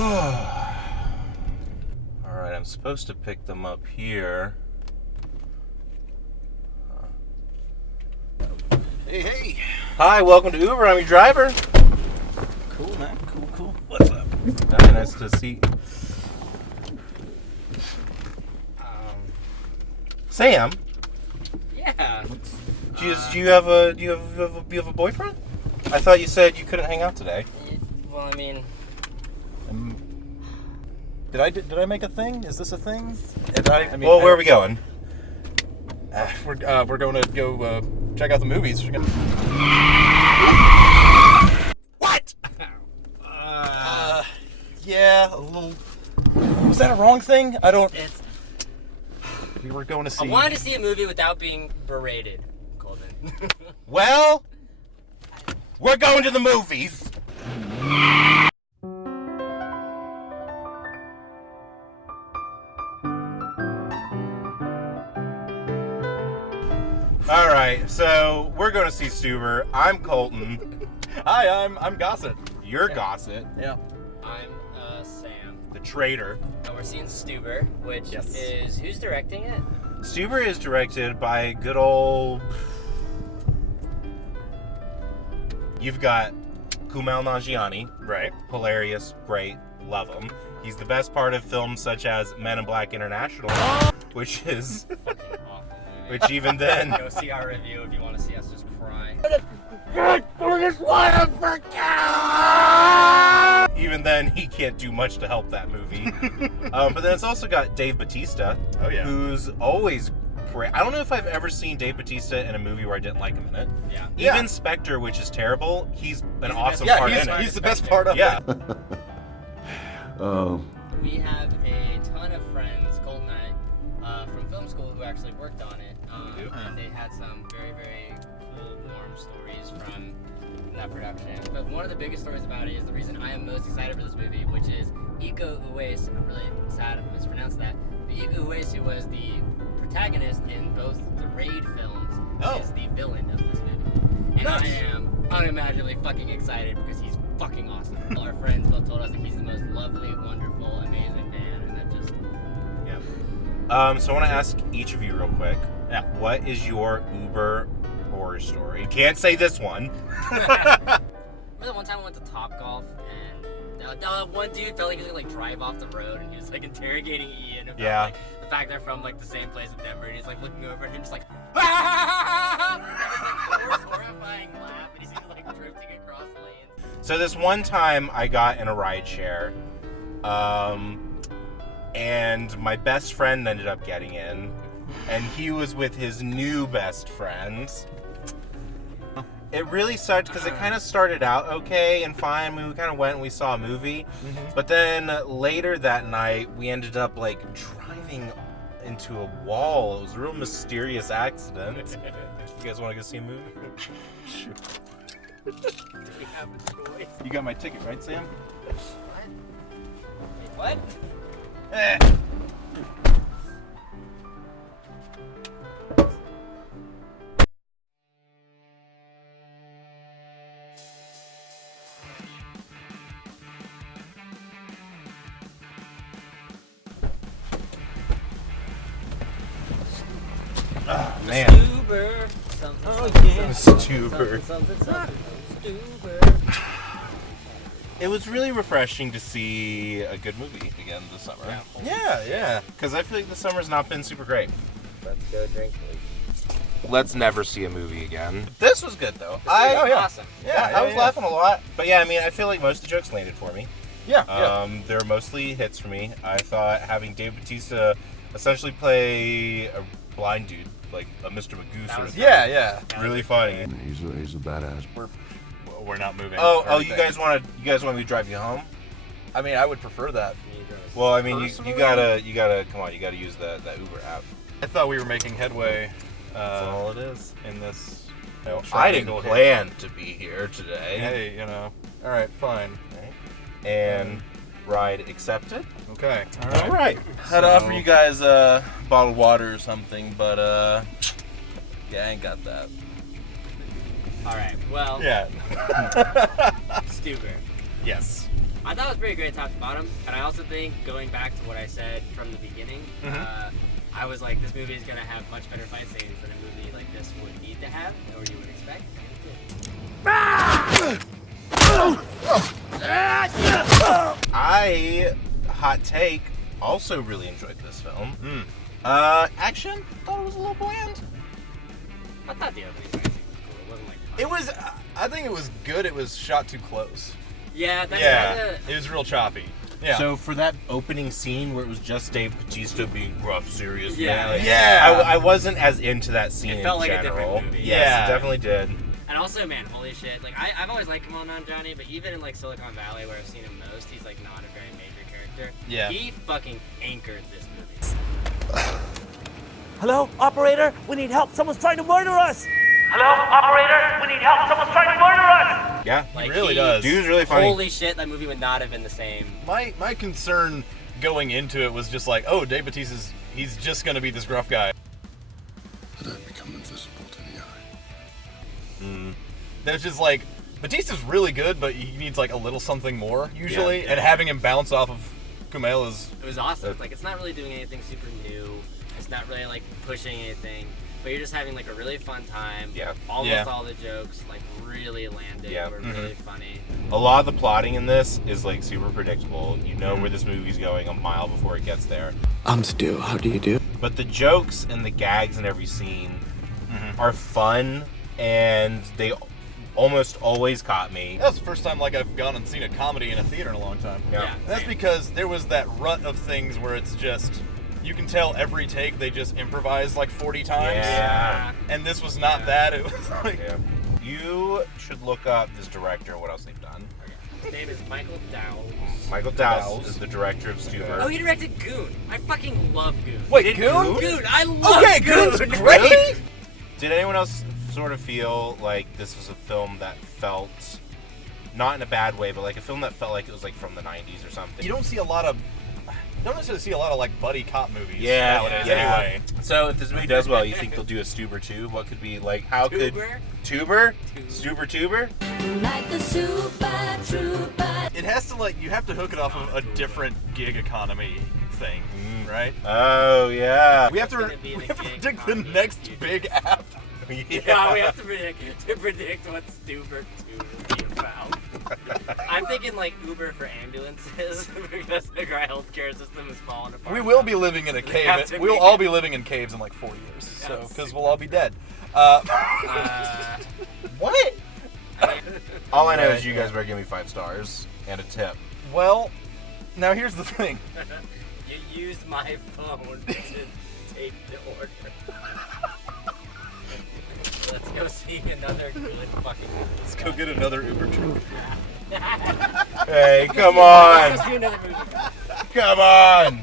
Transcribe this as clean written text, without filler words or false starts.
Alright, I'm supposed to pick them up here. Hey. Hi, welcome to Uber. I'm your driver. Cool, man. Cool. What's up? Very nice to see you. Sam? Yeah. Do you have a boyfriend? I thought you said you couldn't hang out today. Well, I mean... Did I make a thing? Is this a thing? Where are we going? We're going to go check out the movies. What? Yeah, a little... Was that a wrong thing? We were going to see... I wanted to see a movie without being berated, Colton. Well, we're going to the movies. All right, so we're going to see Stuber. I'm Colton. Hi, I'm Gossett. You're Gossett. Yeah. I'm Sam. The traitor. And we're seeing Stuber, which Yes. is... Who's directing it? Stuber is directed by good old... You've got Kumail Nanjiani. Right. Hilarious, great, love him. He's the best part of films such as Men in Black International, which is... Fucking awful movie. Which even then... Go see our review if you want to see us just cry. Even then, he can't do much to help that movie. But then it's also got Dave Bautista, Oh, yeah. who's always great. I don't know if I've ever seen Dave Bautista in a movie where I didn't like him in it. Yeah. Even Spectre, which is terrible, he's an awesome Yeah, part in it. he's the best part of Yeah. it. We have a ton of friends, Colton and I, from film school who actually worked on it. And they had some very, very cool, warm stories from that production. But one of the biggest stories about it is the reason I am most excited for this movie, which is Iko Uwais. I'm really sad if I mispronounced that. But Iko Uwais, who was the protagonist in both the Raid films, is the villain of this movie. And I am unimaginably fucking excited because he's fucking awesome. All our friends both told us that he's the most lovely, wonderful, amazing man, and that just... Yeah. So I want to ask each of you real quick. Yeah. What is your Uber horror story? You can't say this one. Remember that one time I went to Topgolf and one dude felt like he was gonna like drive off the road and he was like interrogating Ian about like the fact they're from like the same place in Denver and he's like looking over at him just like that was like horrifying laugh and he's like drifting across lanes. So this one time I got in a ride share, and my best friend ended up getting in, and he was with his new best friends. It really sucked because it kind of started out okay and fine. We kind of went and we saw a movie, but then later that night we ended up like driving into a wall. It was a real mysterious accident. You guys want to go see a movie? Sure. Do we have a choice? You got my ticket, right, Sam? What? Oh, man. Stuber. Stuber. Stuber. It was really refreshing to see a good movie again this summer. Yeah. Because I feel like the summer's not been super great. Let's go drink. Let's never see a movie again. This was good though. Awesome. I was laughing a lot. But yeah, I mean, I feel like most of the jokes landed for me. Yeah. They're mostly hits for me. I thought having Dave Bautista essentially play a blind dude, like a Mr. Magoo sort of thing. Yeah. Really funny. He's a badass. We're not moving. Oh, you guys want me to drive you home? I mean, I would prefer that. Well, I mean, you gotta come on, you gotta use that Uber app. I thought we were making headway. That's all it is. In this. I didn't plan to be here today. Hey, all right, fine. And ride accepted. Okay. All right. I'd offer you guys a bottled water or something, but yeah, I ain't got that. All right. Well. Yeah. Stuber. Yes. I thought it was pretty great top to bottom, and I also think, going back to what I said from the beginning, I was like, this movie is going to have much better fight scenes than a movie like this would need to have, or you would expect. I, hot take, also really enjoyed this film. Action, thought it was a little bland. I thought the opening fight scene was cool. It wasn't like... It was, I think it was good. It was shot too close. Yeah, that's Yeah, it was real choppy. Yeah. So for that opening scene where it was just Dave Bautista being rough, serious, Yeah. man, like, Yeah. I wasn't as into that scene. It felt in like a general. different movie. Yes, Yeah. it definitely did. And also, man, holy shit. Like, I've always liked Kamal Nanjiani, but even in, like, Silicon Valley, where I've seen him most, he's, like, not a very major character. Yeah. He fucking anchored this movie. Hello, operator? We need help. Someone's trying to murder us. Hello, operator? We need help. Someone's trying to murder us. Yeah, Like, He really does. Dude's really funny. Holy shit, that movie would not have been the same. My concern going into it was just like, oh, Dave Bautista's, he's just going to be this gruff guy. That I've become invisible to the eye. There's just like, Bautista's really good, but he needs like a little something more usually, Yeah. and having him bounce off of Kumail is... It was awesome. Like, it's not really doing anything super new. It's not really, like, pushing anything. But you're just having, like, a really fun time. Yeah. Almost Yeah. all the jokes, like, really landed. Yeah. Were really funny. A lot of the plotting in this is like super predictable. You know where this movie's going a mile before it gets there. I'm Stu. How do you do? But the jokes and the gags in every scene are fun, and they almost always caught me. That's the first time like I've gone and seen a comedy in a theater in a long time. Yeah. Yeah. That's because there was that rut of things where it's just, you can tell every take they just improvise like 40 times. Yeah. And this was not that. It was like... Yeah. You should look up this director, what else they've done. His name is Michael Dowd. Michael Dowd is the director of Stuber. Oh, he directed Goon. I fucking love Goon. Wait, Goon? Goon. I love Okay, Goon. Goon's great! Did anyone else sort of feel like this was a film that felt, not in a bad way, but like a film that felt like it was like from the 90s or something? You don't see a lot of... don't necessarily see a lot of like buddy cop movies Yeah, nowadays yeah. anyway. So if this movie does well, you think they'll do a Stuber 2? What could be like, how could... Tuber? Stuber Tuber? Like the super trooper. It has to like, you have to hook it off of a different gig economy thing, right? Oh, yeah. We have to, gonna be we the have to gig predict the economy next future. big app. Yeah, we have to predict what Stuber 2 will be about. I'm thinking like Uber for ambulances because like, our healthcare system is falling apart. We will be living in a They have cave. to We'll be. all be living in caves in like 4 years, so Yes. because we'll all be dead. What? All I know Right. is you guys better give me 5 stars and a tip. Well, now here's the thing. You used my phone to take the order. Let's go see another good fucking movie. Let's go get another Uber trip. Hey, come Let's on! go see another movie. Come on!